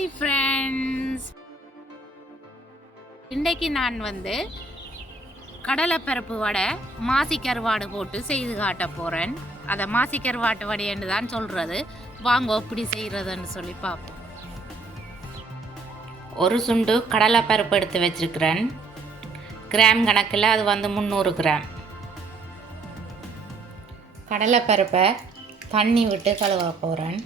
Hi friends, இன்றைக்கு நான் கடலைப்பருப்பு வடை மாசிக்கருவாடு போட்டு செய்து காட்ட போகிறேன். அதை மாசிக்கருவாட்டு வடைன்னு தான் சொல்கிறது. வாங்க எப்படி செய்கிறதுன்னு சொல்லி பார்ப்போம். ஒரு சுண்டு கடலைப்பருப்பு எடுத்து வச்சுருக்கிறேன். கிராம் கணக்கில் அது 300 கிராம். கடலைப்பருப்பை தண்ணி விட்டு கழுவ போகிறேன்.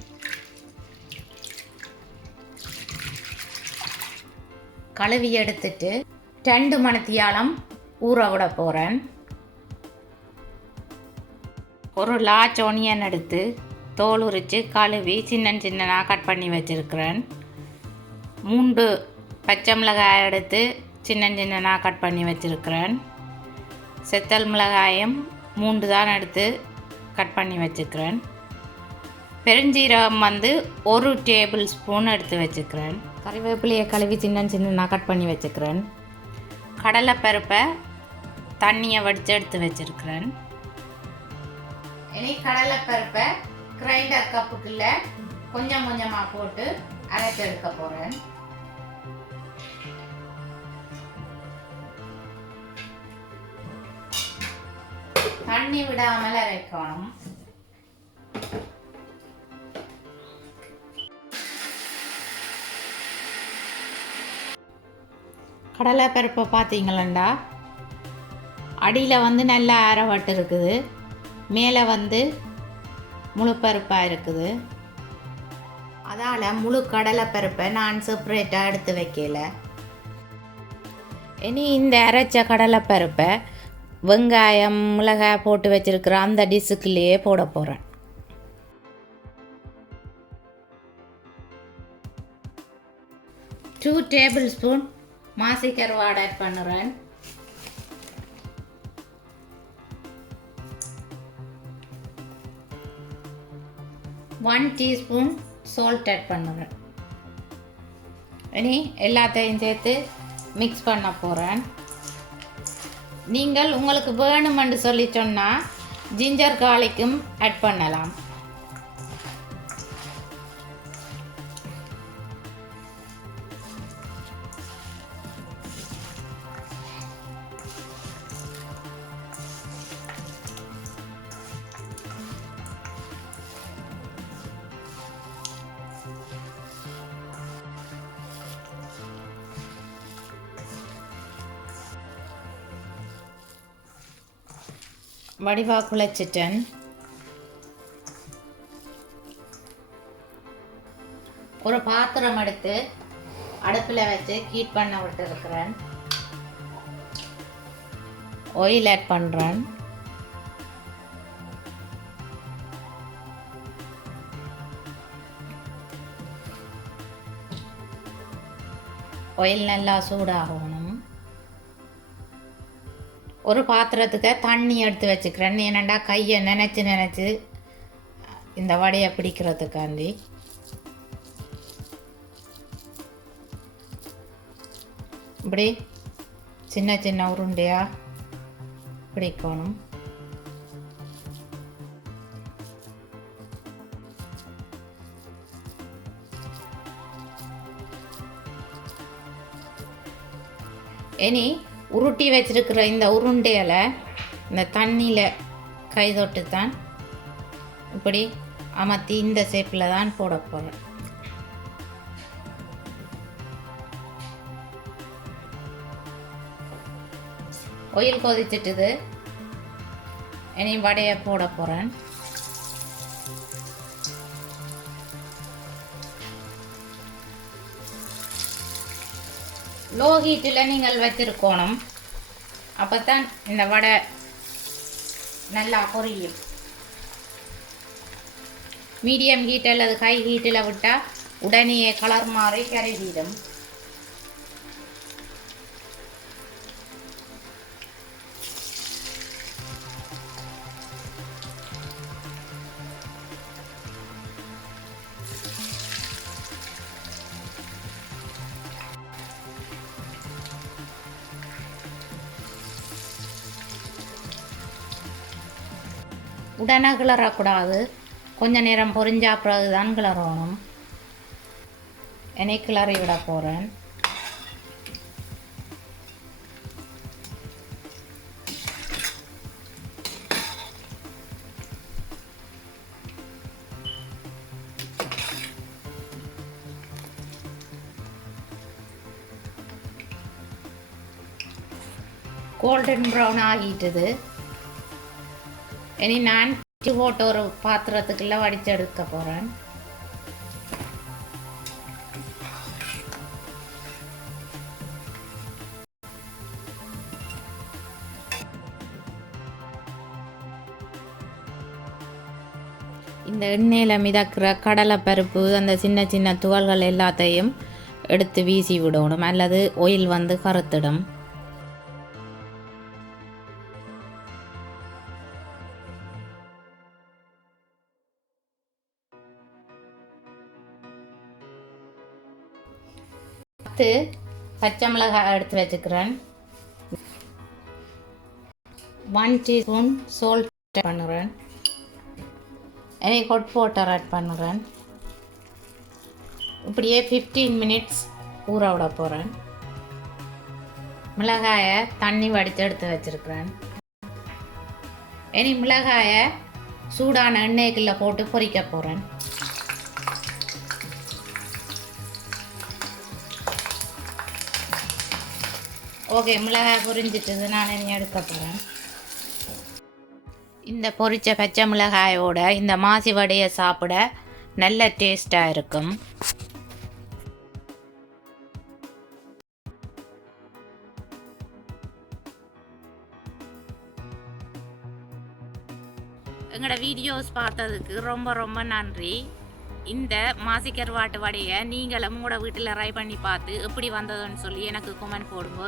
கழுவி எடுத்துட்டு 2 மணித்தியாலம் ஊற விட போகிறேன். ஒரு லார்ஜ் ஒனியன் எடுத்து தோல் உரித்து கழுவி சின்னனாக கட் பண்ணி வச்சுருக்கிறேன். 3 பச்சை மிளகாய் எடுத்து சின்னனாக கட் பண்ணி வச்சுருக்கிறேன். செத்தல் மிளகாயும் 3 தான் எடுத்து கட் பண்ணி வச்சுக்கிறேன். பெருஞ்சீரகம் 1 டேபிள் ஸ்பூன் எடுத்து வச்சுக்கிறேன். கறிவேப்பிலையை கழுவி சின்னனாக கட் பண்ணி வச்சுக்கிறேன். கடலைப்பருப்பை தண்ணியை வடித்து எடுத்து வச்சுருக்கிறேன். இனி கடலைப்பருப்பை கிரைண்டர் கப்புக்குள்ள கொஞ்சம் கொஞ்சமாக போட்டு அரைச்சி எடுக்க போகிறேன். தண்ணி விடாமல் அரைக்கணும். கடலைப்பருப்பை பார்த்தீங்களா, அடியில் நல்லா அரைவட்டு இருக்குது, மேலே முழு பருப்பாக இருக்குது. அதால் முழு கடலைப்பருப்பை நான் செப்பரேட்டாக எடுத்து வைக்கல. இனி இந்த அரைச்ச கடலைப்பருப்பை வெங்காயம் மிளகாய் போட்டு வச்சுருக்கிற அந்த டிஷ்ஷுக்குள்ளேயே போட போகிறேன். டூ டேபிள் ஸ்பூன் மாசிக்கருவாடு ஆட் பண்ணுறேன். ஒன் டீஸ்பூன் சால்ட் ஆட் பண்ணுறேன். இனி எல்லாத்தையும் சேர்த்து மிக்ஸ் பண்ண போகிறேன். நீங்கள் உங்களுக்கு வேணுமென்று சொல்லி சொன்னால் ஜிஞ்சர் கார்லிக்கும் ஆட் பண்ணலாம். வடிவாக குழைச்சிட்டேன். ஒரு பாத்திரம் எடுத்து அடுப்பில் வச்சு ஹீட் பண்ண விட்டுருக்கிறேன். ஆயில் ஆட் பண்ணுறேன். ஆயில் நல்லா சூடாகணும். ஒரு பாத்திரத்துக்கு தண்ணி எடுத்து வச்சுக்கிறேன். ஏன்னாண்டா கையை நினச்சி இந்த வடையை பிடிக்கிறதுக்காண்டி. இப்படி சின்ன உருண்டையாக பிடிக்கணும். இனி உருட்டி வச்சிருக்கிற இந்த உருண்டைகளை இந்த தண்ணியில் கை தொட்டு தான் இப்படி அமர்த்தி இந்த ஷேப்பில் தான் போட போகிறேன். ஆயில் கொதிச்சிட்டுது. இனி வடையை போட போகிறேன். லோ ஹீட்டில் நீங்கள் வச்சிருக்கணும். அப்போ தான் இந்த வடை நல்லா பொரியும். மீடியம் ஹீட் அல்லது ஹை ஹீட்டில் விட்டால் உடனே கலர் மாறி கருகிடும். உடனே கிளறக்கூடாது. கொஞ்ச நேரம் பொரிஞ்சா பிறகு தான் கிளறணும். என்னை கிளறி விட போகிறேன். கோல்டன் ப்ரௌன் ஆகிட்டுது. இனி நான் போட்டு ஒரு பாத்திரத்துக்குள்ள வடித்து எடுக்க போகிறேன். இந்த எண்ணெயில் மிதக்கிற கடலைப்பருப்பு அந்த சின்ன சின்ன துகள்கள் எல்லாத்தையும் எடுத்து வீசி விடணும், அல்லது ஆயில் வந்து கருத்திடும். பச்சை மிளகாய் எடுத்து வச்சுக்கிறேன். 1 டீஸ்பூன் சால்ட் பண்ணுறேன். ஹாட் வாட்டர் ஆட் பண்ணுறேன். இப்படியே 15 மினிட்ஸ் ஊற விட போகிறேன். மிளகாயை தண்ணி வடித்து எடுத்து வச்சுருக்கிறேன். இனி மிளகாயை சூடான எண்ணெய்க்குள்ளே போட்டு பொரிக்க போகிறேன். ஓகே, மிளகாய் பொரிஞ்சிட்டது. நான் இனி எடுக்க போகிறேன். இந்த பொரிச்ச பச்சை மிளகாயோட இந்த மாசி வடையை சாப்பிட நல்ல டேஸ்டாக இருக்கும். எங்களோட வீடியோஸ் பார்த்ததுக்கு ரொம்ப ரொம்ப நன்றி. இந்த மாசிக்கருவாட்டு வடையை நீங்களும் உங்களோட வீட்டில் ட்ரை பண்ணி பார்த்து எப்படி வந்ததுன்னு சொல்லி எனக்கு கமெண்ட் போடுங்க.